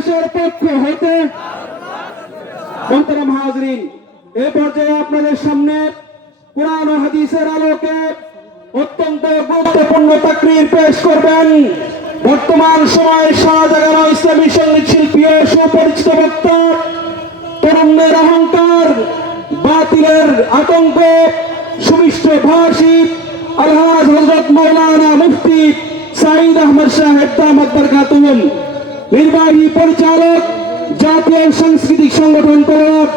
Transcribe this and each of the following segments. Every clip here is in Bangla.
বাংলাদেশের পক্ষ হতে মোহতারাম হাজরিন, এ পর্যায়ে আপনাদের সামনে কুরআন ও হাদিসের আলোকে অত্যন্ত গুরুত্বপূর্ণ তাকরীর পেশ করবেন বর্তমান সময়ের সারা জাগানো ইসলামী সঙ্গীত শিল্পী ও সুপরিচিত বক্তা, তরুণের অহংকার, বাতিলের আতঙ্ক, সুমিষ্ট ভাষী আলহাজ হযরত মাওলানা মুফতি সাঈদ আহমদ সাহেব দামাত বরকাতুহুম, নির্বাহী পরিচালক, জাতীয় সাংস্কৃতিক সংগঠন কোরআন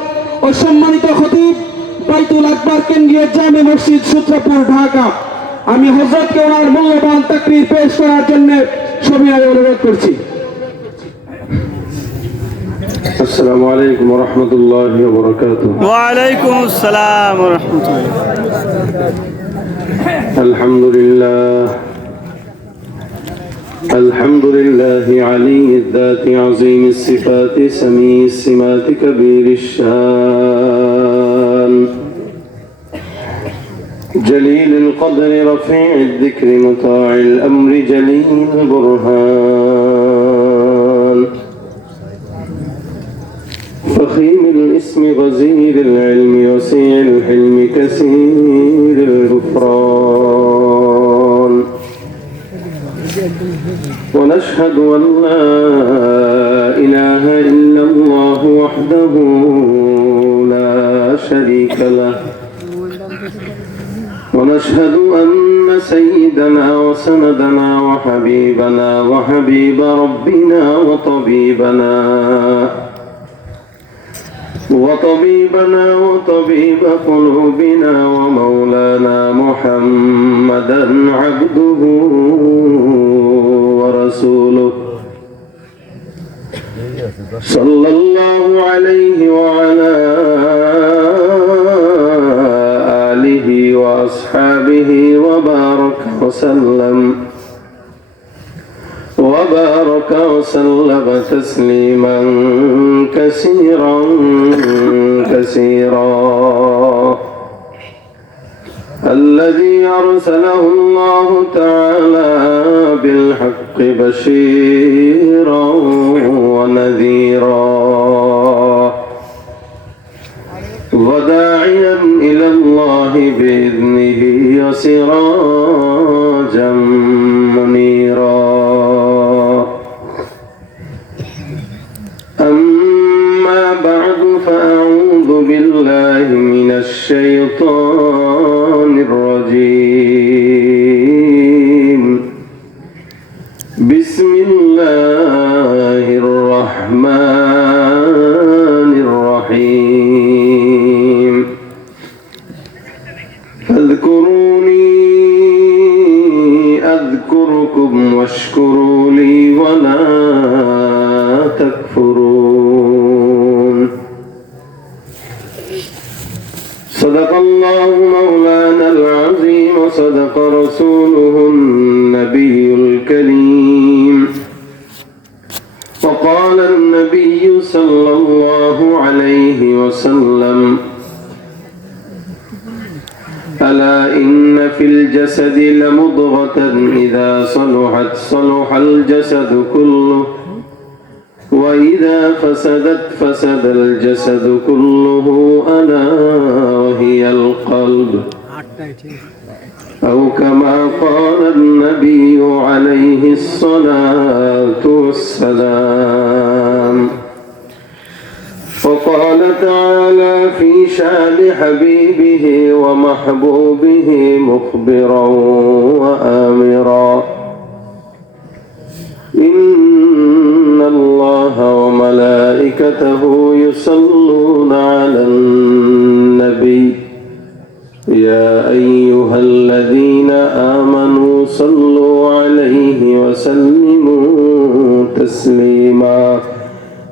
ও সম্মানিত খতিব, বাইতুল আকবার কেন্দ্রীয় জামে মসজিদ সূত্রপুর, ঢাকা। আমি হযরতকে ওনার মূল্যবান তাকরীর পেশ করার জন্য সবিনয়ে অনুরোধ করছি। আসসালামু আলাইকুম ওয়া রাহমাতুল্লাহি ওয়া বারাকাতুহু। ওয়া আলাইকুম আসসালাম ওয়া রাহমাতুল্লাহ। আলহামদুলিল্লাহ الحمد لله علي الذات عظيم الصفات سميع السمات كبير الشان جليل القدر رفيع الذكر مطاع الأمر جليل البرهان فخيم الاسم غزير العلم وسيع الحلم كثير الغفران ونشهد أن لا إله إلا الله وحده لا شريك له ونشهد أن سيدنا وسندنا وحبيبنا وحبيب ربنا وطبيب قلوبنا ومولانا محمدا عبده ورسوله صلى الله عليه وعلى آله وأصحابه وبارك وسلم تسليما كثيرا الذي أرسله الله تعالى بالحق بشيرا ونذيرا وداعيا إلى الله بإذنه وسراجا منيرا أما بعد فأعوذ بالله من الشيطان الرجيم بسم الله الرحمن الرحيم فاذكروني أذكركم واشكروا لي ولا تكفرون صدق الله مولانا العظيم وصدق رسوله النبي الكريم وقال النبي صلى الله عليه وسلم ألا إن في الجسد لمضغة إذا صلحت صلح الجسد كله وإذا فسدت فسد الجسد كله ألا وهي القلب أو كما قال النبي عليه الصلاة والسلام وقال تعالى في شان حبيبه ومحبوبه مخبرا وآمرا إن الله وملائكته يصلون على النبي يا أيها الذين آمنوا صلوا عليه وسلموا تسليما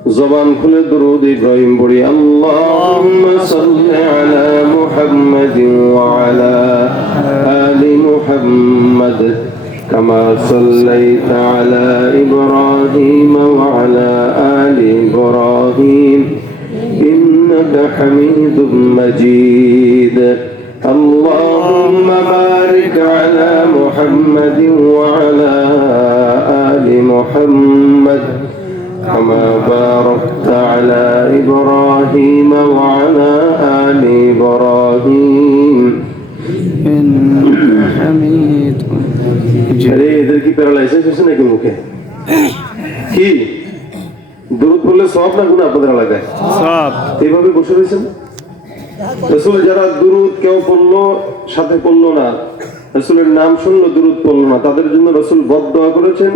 زبان كل درود إبراهيم بوري اللهم صل على محمد وعلى آل محمد كما صليت على إبراهيم وعلى آل إبراهيم إنك حميد مجيد اللهم بارك على محمد وعلى آل محمد كما باركت على إبراهيم وعلى آل إبراهيم إنك حميد আরে এদের কি প্যারালাইসিস হচ্ছে নাকি মুখে কি দরুদ পড়লে সব না গুনাহ আপনাদের এলাকায় সব এইভাবে বসে রয়েছেন রাসূল যারা দুরূদ কেউ পড়লো সাথে পড়লো না রাসূলের নাম শুনলো দুরূদ পড়লো না তাদের জন্য রাসূল বদদোয়া করেছেন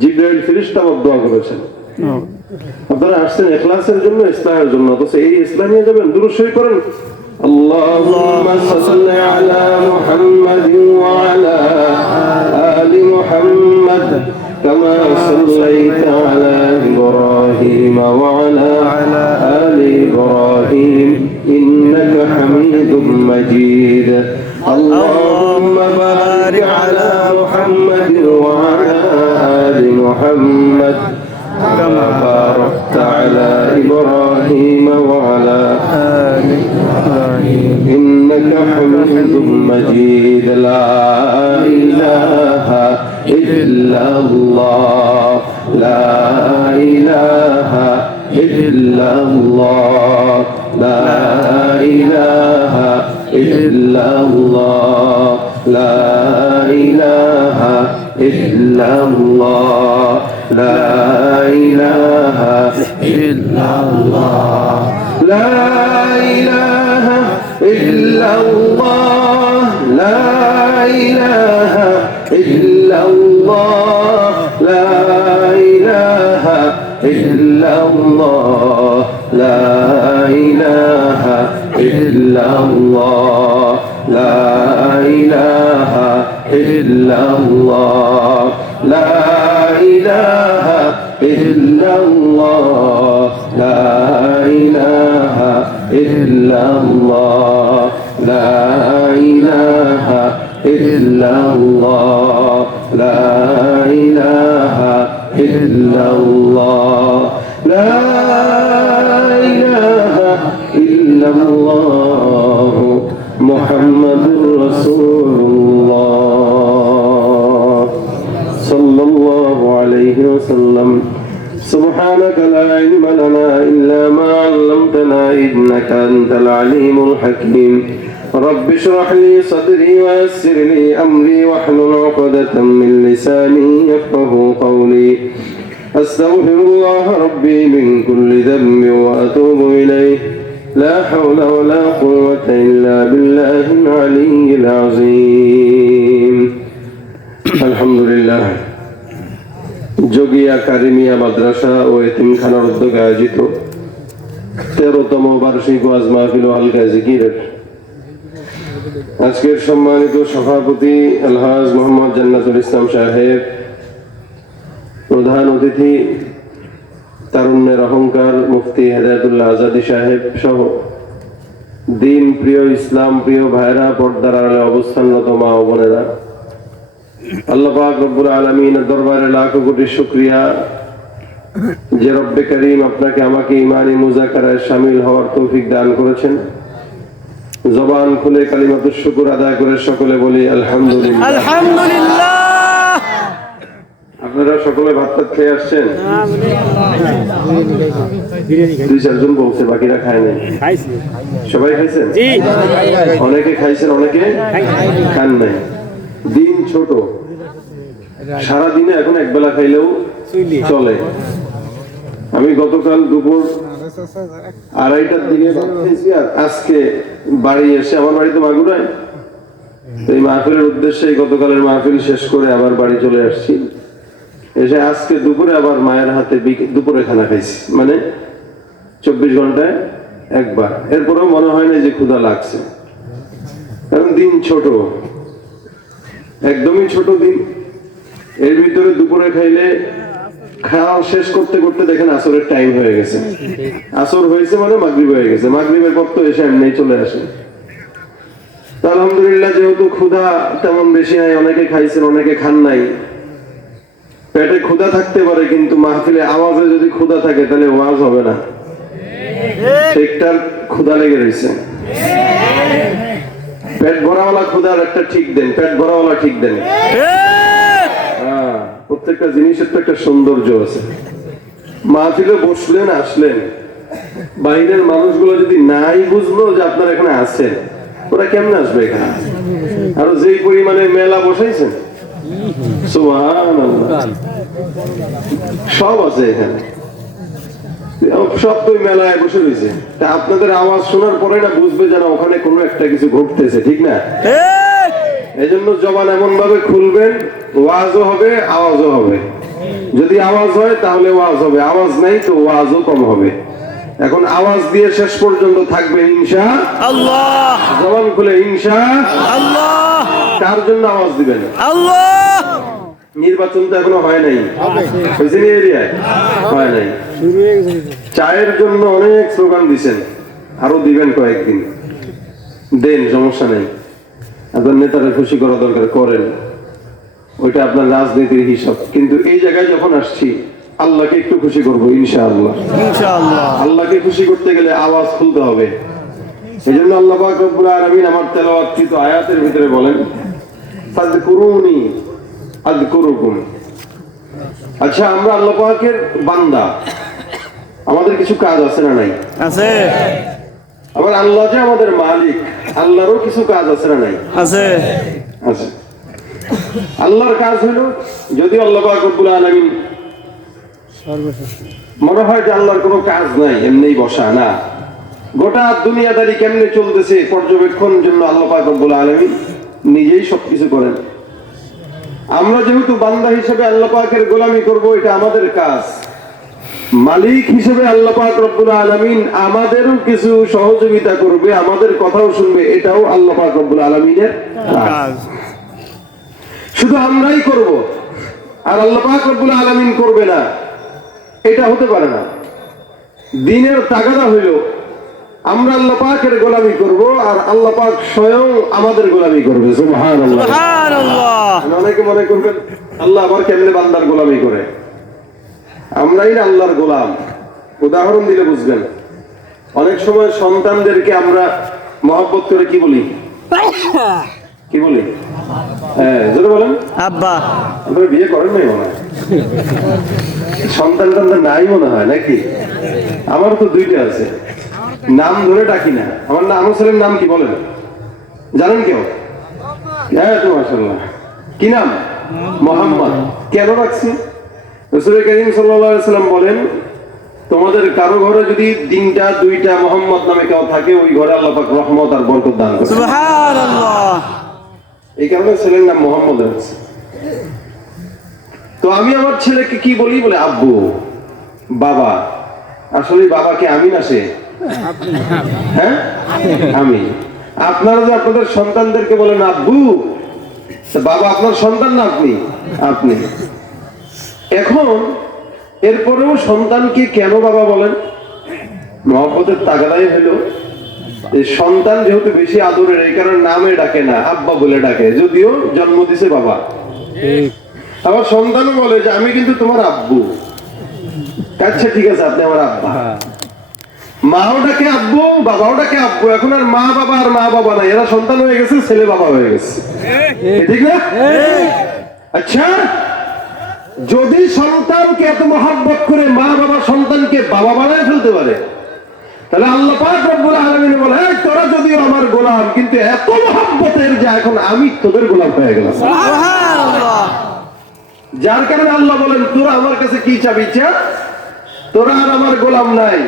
জিবরাইল ফেরেশতা বদদোয়া করেছেন আপনারা আসছেন ইখলাসের জন্য ইসলামের জন্য অথচ এই ইসলাম নিয়ে যাবেন দুরূদ শরীফ করেন اللهم صل على محمد وعلى آل محمد كما صليت على إبراهيم وعلى آل إبراهيم إنك حميد مجيد اللهم بارك على محمد وعلى آل محمد كما باركت على إبراهيم وعلى آل إبراهيم إنك حميد مجيد لا إله إلا الله لا إله إلا الله لا إله إلا الله لا إله إلا الله لا إله إلا الله لا إله إلا الله لا إله إلا الله لا إله إلا الله لا إله إلا الله لا إله إلا الله لا إله إلا الله لا إله إلا الله لا إله إلا الله لا إله إلا الله لا إله إلا الله محمد رسول الله صلى الله عليه وسلم سبحانك لا علم لنا إلا ما علمتنا إنك أنت العليم الحكيم رب اشرح لي صدري ويسر لي أمري واحلل عقدة من لساني يفقه قولي أستغفر الله ربي من كل ذنب وأتوب إليه لا حول ولا قوة إلا بالله العلي العظيم الحمد لله যোগিয়া কারিমিয়া মাদ্রাসা ও এতিমখানার উদ্যোগে আয়োজিত 13তম বার্ষিক ওয়াজ মাহফিল ও হালকা জিকিরের আজকের সম্মানিত সভাপতি আলহাজ মোহাম্মদ জান্নাতুল ইসলাম সাহেব, প্রধান অতিথি তারুণ্যের অহংকার মুফতি হেদায়েতুল্লাহ আজাদী সাহেব সহ দিন প্রিয় ইসলাম প্রিয় ভাইরা, পর্দার আড়ালে অবস্থানরত মা ও বোনেরা, আল্লাহ পাক রব্বুল আলামিনের দরবারে লাখো কোটি শুকরিয়া যে রব্বে করিম আপনাকে আমাকে ইমানি মুযাকারায় শামিল হওয়ার তৌফিক দান করেছেন। জবান খুলে কালিমাতুশ শুকর আদায় করে সকলে বলি আলহামদুলিল্লাহ। আলহামদুলিল্লাহ। আপনারা সকলে ভাত টাত খেয়ে আসছেন? দুই চারজন বলছে, বাকিরা খায় নাই। সবাই খাইছেন? অনেকে খাইছেন, অনেকে খান নাই। দিন ছোট, সারাদিনে এখন একবেলা খাইলেও চলে। আমি গতকাল দুপুর 2:30টার দিকে খেয়েছি, আর আজকে বাড়ি এসে, আমার বাড়ি তো মাগুরায়, এই মাহফিলের উদ্দেশ্যে গতকালের মাহফিল শেষ করে আবার বাড়ি চলে আসছি। এসে আজকে দুপুরে আবার মায়ের হাতে দুপুরে খানা খাইছি, মানে 24 ঘন্টায় একবার। এরপরেও মনে হয় না যে ক্ষুধা লাগছে, কারণ দিন ছোট, একদমই ছোট দিন। এর ভিতরে দুপুরে খাইলে খাওয়া শেষ করতে করতে দেখেন আসরের টাইম হয়ে গেছে। আসর হয়েছে মানে মাগরিব হয়ে গেছে, মাগরিবের পর তো এসে এমনি চলে আসে। আলহামদুলিল্লাহ, যেহেতু ক্ষুধা তেমন বেশি নাই, অনেকে খাইছেন অনেকে খান নাই। পেটে ক্ষুধা থাকতে পারে, কিন্তু মাহফিলে আওয়াজে যদি ক্ষুধা থাকে তাহলে ওয়াজ হবে না। ঠিকঠাক ক্ষুধা লেগে রয়েছে। পেট ভরাওয়ালা ক্ষুধার একটা ঠিক দেন, পেট ভরাওয়ালা ঠিক দেন। প্রত্যেকটা জিনিসের তো একটা সৌন্দর্য আছে। মাহফিলে বসলেন, আসলেন, বাইরের মানুষগুলো যদি নাই বুঝলো যে আপনারা এখানে আছেন, ওরা কেমনে আসবে এখানে? আর যেই পরিমাণে মেলা বসাইছেন, সুবহানাল্লাহ, সব আছে এখানে, সব তো মেলায় বসে রয়েছে। তা আপনাদের আওয়াজ শোনার পরে না বুঝবে যেন ওখানে কোনো একটা কিছু ঘটতেছে, ঠিক না? এই জন্য জবান এমন ভাবে খুলবেন, ওয়াজও হবে, আওয়াজও হবে। যদি আওয়াজ হয় তাহলে ওয়াজ হবে, আওয়াজ নাই তো ওয়াজও কম হবে। এখন আওয়াজ দিয়ে শেষ পর্যন্ত থাকবে ইনশাআল্লাহ। জবান খুলে ইনশাআল্লাহ। কার জন্য আওয়াজ দিবেন? আল্লাহ। নির্বাচন তো এখনো হয় নাই, হয়েছে নি এরিয়ায়? হয় নাই। চায়ের জন্য অনেক স্লোগান দিছেন, আরো দিবেন কয়েকদিন, দেন, সমস্যা নেই। আপনার নেতারা খুশি করা দরকার, করেন, ওইটা আপনার রাজনীতির হিসাব। কিন্তু এই জায়গায় যখন আসছি, আল্লাহকে একটু খুশি করবো ইনশাআল্লাহ। আল্লাহকে খুশি করতে গেলে আওয়াজ খুলতে হবে। এই জন্য আল্লাহ পাক রব্বুল আলামিন আমার তেলাওয়াতকৃত আয়াতের ভিতরে বলেন, ফাযকুরুনি আযকুরুকুম। আচ্ছা, আমরা আল্লাহ পাকের বান্দা, আমাদের কিছু কাজ আছে না নাই? আছে। আবার আল্লাহ যে আমাদের মালিক, আল্লাহরও কিছু কাজ আছে না নাই? আছে। আছে। আল্লাহর কাজ হলো, যদি আল্লাহ পাক রব্বুল আলামিন মনে হয় যে আল্লাহর কোনো কাজ নাই, এমনি বসা না, গোটা দুনিয়াদারি কেমনে চলতেছে পর্যবেক্ষণ জন্য আল্লাহ পাক রব্বুল আলামিন নিজেই সবকিছু করেন। আমরা যেহেতু বান্দা হিসেবে আল্লাহ পাকের গোলামি করব, এটা আমাদের কাজ। মালিক হিসেবে আল্লাহ পাক রব্বুল আলামিন আমাদেরও কিছু সহযোগিতা করবে, আমাদের কথাও শুনবে, এটাও আল্লাহ পাক রব্বুল আলামিনের কাজ। শুধু আমরাই করব আর আল্লাহ পাক রব্বুল আলামিন করবে না, এটা হতে পারে না। দিনের তাগাদা হইল আমরা আল্লাহ পাকের গোলামি করব আর আল্লাহ পাক স্বয়ং আমাদের গোলামি করবে। সুবহানাল্লাহ, সুবহানাল্লাহ। অনেকে মনে করবেন আল্লাহ আবার কেমনে বান্দার গোলামি করে? আমরাই না আল্লাহর গোলাম। উদাহরণ দিলে বুঝবেন। অনেক সময় সন্তানদেরকে আমরা মহব্বত করে কি বলি? কি বলি? হ্যাঁ, জোরে বলেন। আব্বা। আপনারা বিয়ে করেন নাই মনে হয়? সন্তান নাই মনে হয় নাকি? আমার তো দুইটা আছে, নাম ধরে ডাকি না। আমার আমার ছেলের নাম কি বলেন? জানেন কেউ? হ্যাঁ, তো মাশাআল্লাহ। কি নাম? মোহাম্মদ। কেন রাখছি? রাসূল কারীম সাল্লাল্লাহু আলাইহি ওয়াসাল্লাম বলেন, তোমাদের কারো ঘরে যদি তিনটা দুইটা মোহাম্মদ নামে কেউ থাকে, ওই ঘরে আল্লাহ পাক রহমত আর বরকত দান করেন। সুবহানাল্লাহ। এই কারণে ছেলের নাম মোহাম্মদ আছে। তো আমি আমার ছেলেকে কি বলি? বলে আব্বু, বাবা। আসলে বাবাকে আমি না, সে হ্যাঁ আমি। আপনারা যে আপনাদের সন্তানদেরকে বলেন আব্বু, বাবা আপনার সন্তান না আপনি? আপনি। এখন এরপরেও সন্তানকে কেন বাবা বলেন? মহব্বতের তাগাদাই হলো সন্তান যেহেতু বেশি আদরের, এই কারণে নামে ডাকে না, আব্বা বলে ডাকে, যদিও জন্ম দিছে বাবা। আবার সন্তানও বলে যে আমি কিন্তু তোমার আব্বু। আচ্ছা ঠিক আছে, আপনি আমার আব্বা। মাও ডাকে আব্বু, বাবাও ডাকে আব্বু। এখন আর মা বাবা আর মা বাবা নাই, এরা সন্তান হয়ে গেছে, ছেলে বাবা হয়ে গেছে, ঠিক না? আচ্ছা, যদি সন্তানকে এত মহব্বত করে মা বাবা সন্তানকে বাবা বানায় ফেলতে পারে, তাহলে আল্লাহ পাক রব্বুল আলামিন বলে, তোরা যদিও আমার গোলাম, কিন্তু এত মহব্বতের যে এখন আমি তোদের গোলাম হয়ে গেলাম। সুবহানাল্লাহ। যার কারণে আল্লাহ বলেন, তোরা আমার কাছে কি চাবি চা, তোরা আর আমার গোলাম নাই,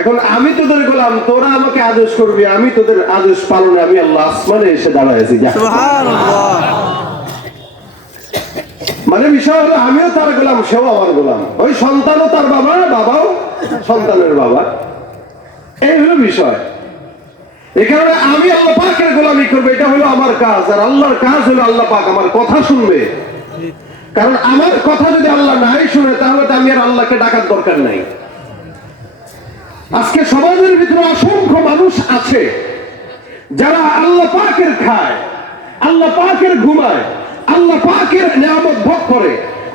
এখন আমি তোদের গোলাম, তোরা আমাকে আদেশ করবি, আমি তোদের আদেশ পালনে আমি আল্লাহ আসমানে এসে দাঁড়াইছি। সুবহানাল্লাহ। মানে বিষয় হলো আমিও তার গোলাম, সেও আমার গোলাম। ওই সন্তানও তার বাবা, বাবাও সন্তানের বাবা। এই হলো বিষয়। এই কারণে আমি আল্লাহ পাকের গোলামি করবো, এটা হলো আমার কাজ। আর আল্লাহর কাজ হলো আল্লাহ পাক আমার কথা শুনবে। কারণ আমার কথা যদি আল্লাহ নাই শুনে, তাহলে তো আমি আর আল্লাহকে ডাকার দরকার নাই। আজকে সমাজের ভিতরে অসংখ্য মানুষ আছে যারা আল্লাহ পাকের খায়, আল্লাহ পাকের ঘুমায়, আল্লাহ পাকের নিয়ামত ভোগ করে,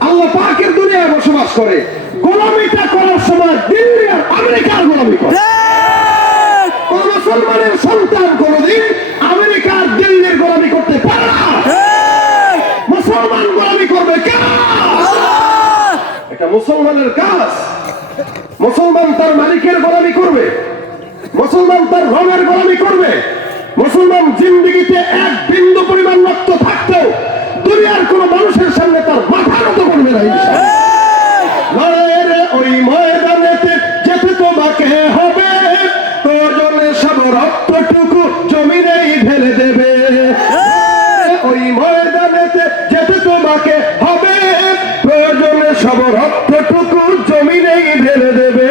আল্লাহ পাকের দুনিয়ায় বসবাস করে। গোলামিটা করার সময় দিল্লি আর আমেরিকার গোলামি করে। কোন মুসলমানের সন্তান কোনদিন আমেরিকার দিল্লির গোলামি করতে পারে না। মুসলমান গোলামি করবে কেন? এটা মুসলমানের কাজ। মুসলমান তার মালিকের গোলামি করবে, মুসলমান তার রবের গোলামি করবে। মুসলমান জিন্দেগিতে এক বিন্দু পরিমাণ রক্ত থাকতেও দুনিয়ার কোন মানুষের সামনে তার মাথা নত করবে না। লড়াইয়ের ওই ময়দানেতে যেতে তোমাকে হবে, প্রয়োজনে সব রক্তটুকু জমিনেই ঢেলে দেবে। ওই ময়দানেতে যেতে তোমাকে হবে, প্রয়োজনে সব রক্তটুকু জমিনেই ঢেলে দেবে।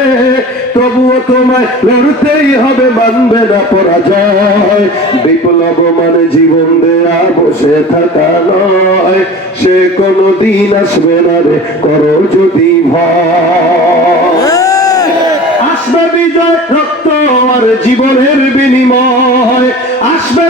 তবুও তোমায় লড়তেই হবে, মানবে না পরাজয়। বিপ্লব মানে জীবন দেয়া, বসে থাকা নয়। সে কোনদিন আসবে না রে, করো যদি ভয়। আসবে বিজয়, রক্ত আর জীবনের বিনিময়। আসবে